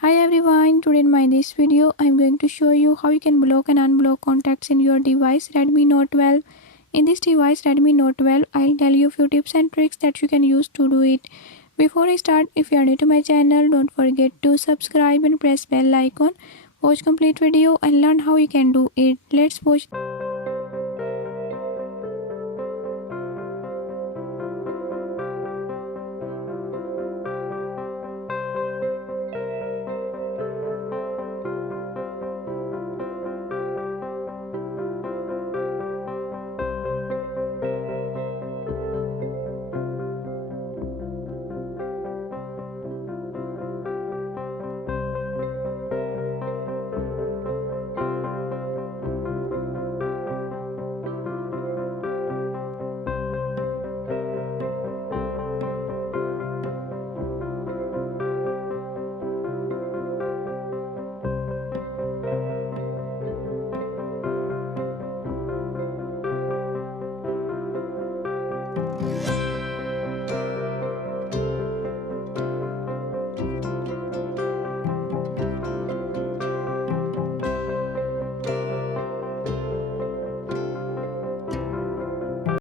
Hi everyone, today in this video I'm going to show you how you can block and unblock contacts in your device Redmi Note 12. In this device Redmi Note 12, I'll tell you a few tips and tricks that you can use to do it. Before I start, if you are new to my channel, don't forget to subscribe and press bell icon. Watch complete video and learn how you can do it. Let's watch.